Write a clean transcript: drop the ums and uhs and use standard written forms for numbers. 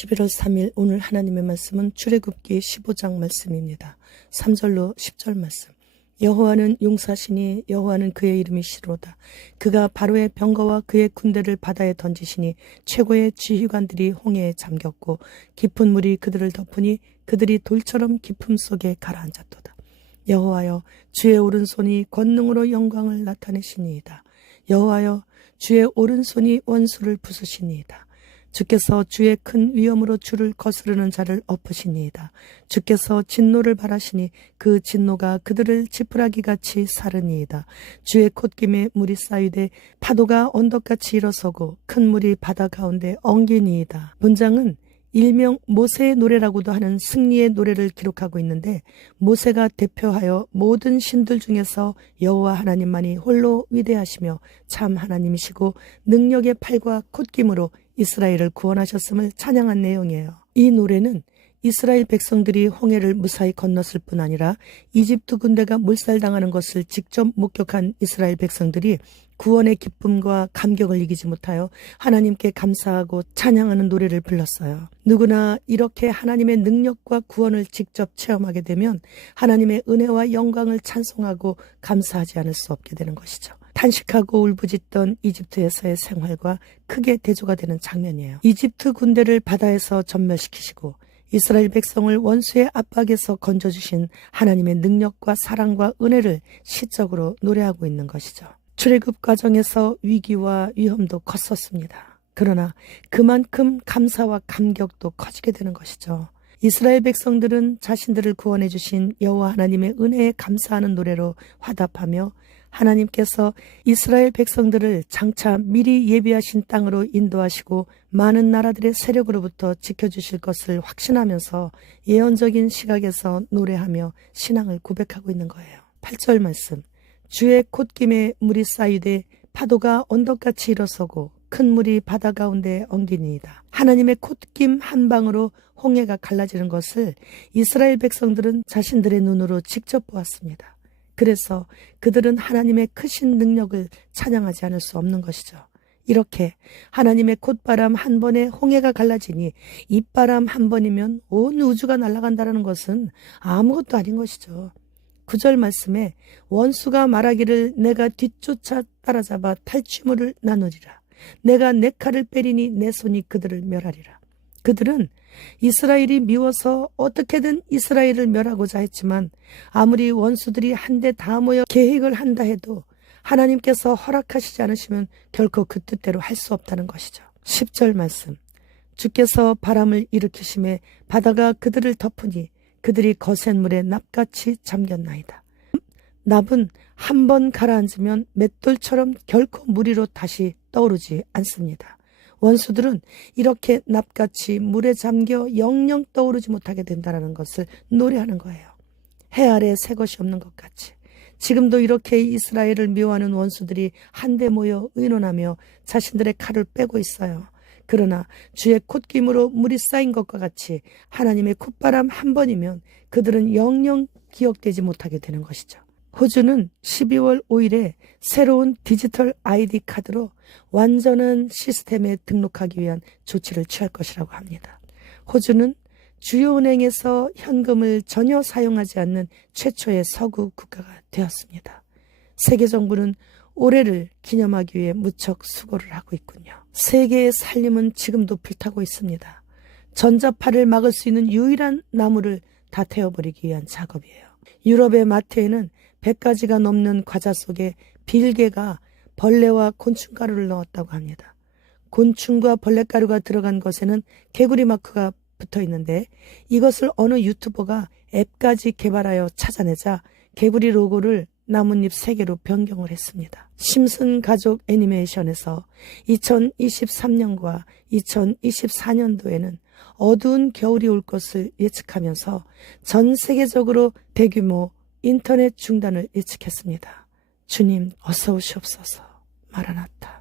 11월 3일 오늘 하나님의 말씀은 출애굽기 15장 말씀입니다. 3절로 10절 말씀. 여호와는 용사시니 여호와는 그의 이름이 시로다. 그가 바로의 병거와 그의 군대를 바다에 던지시니 최고의 지휘관들이 홍해에 잠겼고 깊은 물이 그들을 덮으니 그들이 돌처럼 깊음 속에 가라앉았도다. 여호와여 주의 오른손이 권능으로 영광을 나타내시니이다. 여호와여 주의 오른손이 원수를 부수시니이다. 주께서 주의 큰 위엄으로 주를 거스르는 자를 엎으시니이다. 주께서 진노를 발하시니 그 진노가 그들을 지푸라기같이 사르니이다. 주의 콧김에 물이 쌓이되 파도가 언덕같이 일어서고 큰 물이 바다 가운데 엉기니이다. 문장은 일명 모세의 노래라고도 하는 승리의 노래를 기록하고 있는데, 모세가 대표하여 모든 신들 중에서 여호와 하나님만이 홀로 위대하시며 참 하나님이시고 능력의 팔과 콧김으로 이스라엘을 구원하셨음을 찬양한 내용이에요. 이 노래는 이스라엘 백성들이 홍해를 무사히 건넜을 뿐 아니라 이집트 군대가 몰살당하는 것을 직접 목격한 이스라엘 백성들이 구원의 기쁨과 감격을 이기지 못하여 하나님께 감사하고 찬양하는 노래를 불렀어요. 누구나 이렇게 하나님의 능력과 구원을 직접 체험하게 되면 하나님의 은혜와 영광을 찬송하고 감사하지 않을 수 없게 되는 것이죠. 탄식하고 울부짖던 이집트에서의 생활과 크게 대조가 되는 장면이에요. 이집트 군대를 바다에서 전멸시키시고 이스라엘 백성을 원수의 압박에서 건져주신 하나님의 능력과 사랑과 은혜를 시적으로 노래하고 있는 것이죠. 출애굽 과정에서 위기와 위험도 컸었습니다. 그러나 그만큼 감사와 감격도 커지게 되는 것이죠. 이스라엘 백성들은 자신들을 구원해 주신 여호와 하나님의 은혜에 감사하는 노래로 화답하며 하나님께서 이스라엘 백성들을 장차 미리 예비하신 땅으로 인도하시고 많은 나라들의 세력으로부터 지켜주실 것을 확신하면서 예언적인 시각에서 노래하며 신앙을 고백하고 있는 거예요. 8절 말씀. 주의 콧김에 물이 쌓이되 파도가 언덕같이 일어서고 큰 물이 바다 가운데 엉기니이다. 하나님의 콧김 한 방으로 홍해가 갈라지는 것을 이스라엘 백성들은 자신들의 눈으로 직접 보았습니다. 그래서 그들은 하나님의 크신 능력을 찬양하지 않을 수 없는 것이죠. 이렇게 하나님의 콧바람 한 번에 홍해가 갈라지니 입바람 한 번이면 온 우주가 날아간다는 것은 아무것도 아닌 것이죠. 9절 말씀에 원수가 말하기를 내가 뒤쫓아 따라잡아 탈취물을 나누리라. 내가 내 칼을 빼리니 내 손이 그들을 멸하리라. 그들은 이스라엘이 미워서 어떻게든 이스라엘을 멸하고자 했지만 아무리 원수들이 한데 다 모여 계획을 한다 해도 하나님께서 허락하시지 않으시면 결코 그 뜻대로 할 수 없다는 것이죠. 10절 말씀. 주께서 바람을 일으키심에 바다가 그들을 덮으니 그들이 거센 물에 납같이 잠겼나이다. 납은 한 번 가라앉으면 맷돌처럼 결코 물 위로 다시 떠오르지 않습니다. 원수들은 이렇게 납같이 물에 잠겨 영영 떠오르지 못하게 된다는 것을 노래하는 거예요. 해 아래 새 것이 없는 것 같이 지금도 이렇게 이스라엘을 미워하는 원수들이 한데 모여 의논하며 자신들의 칼을 빼고 있어요. 그러나 주의 콧김으로 물이 쌓인 것과 같이 하나님의 콧바람 한 번이면 그들은 영영 기억되지 못하게 되는 것이죠. 호주는 12월 5일에 새로운 디지털 아이디 카드로 완전한 시스템에 등록하기 위한 조치를 취할 것이라고 합니다. 호주는 주요 은행에서 현금을 전혀 사용하지 않는 최초의 서구 국가가 되었습니다. 세계 정부는 올해를 기념하기 위해 무척 수고를 하고 있군요. 세계의 살림은 지금도 불타고 있습니다. 전자파를 막을 수 있는 유일한 나무를 다 태워버리기 위한 작업이에요. 유럽의 마트에는 100가지가 넘는 과자 속에 빌개가 벌레와 곤충가루를 넣었다고 합니다. 곤충과 벌레가루가 들어간 것에는 개구리 마크가 붙어 있는데 이것을 어느 유튜버가 앱까지 개발하여 찾아내자 개구리 로고를 나뭇잎 3개로 변경을 했습니다. 심슨 가족 애니메이션에서 2023년과 2024년도에는 어두운 겨울이 올 것을 예측하면서 전 세계적으로 대규모 인터넷 중단을 예측했습니다. 주님 어서 오시옵소서. 마라나타.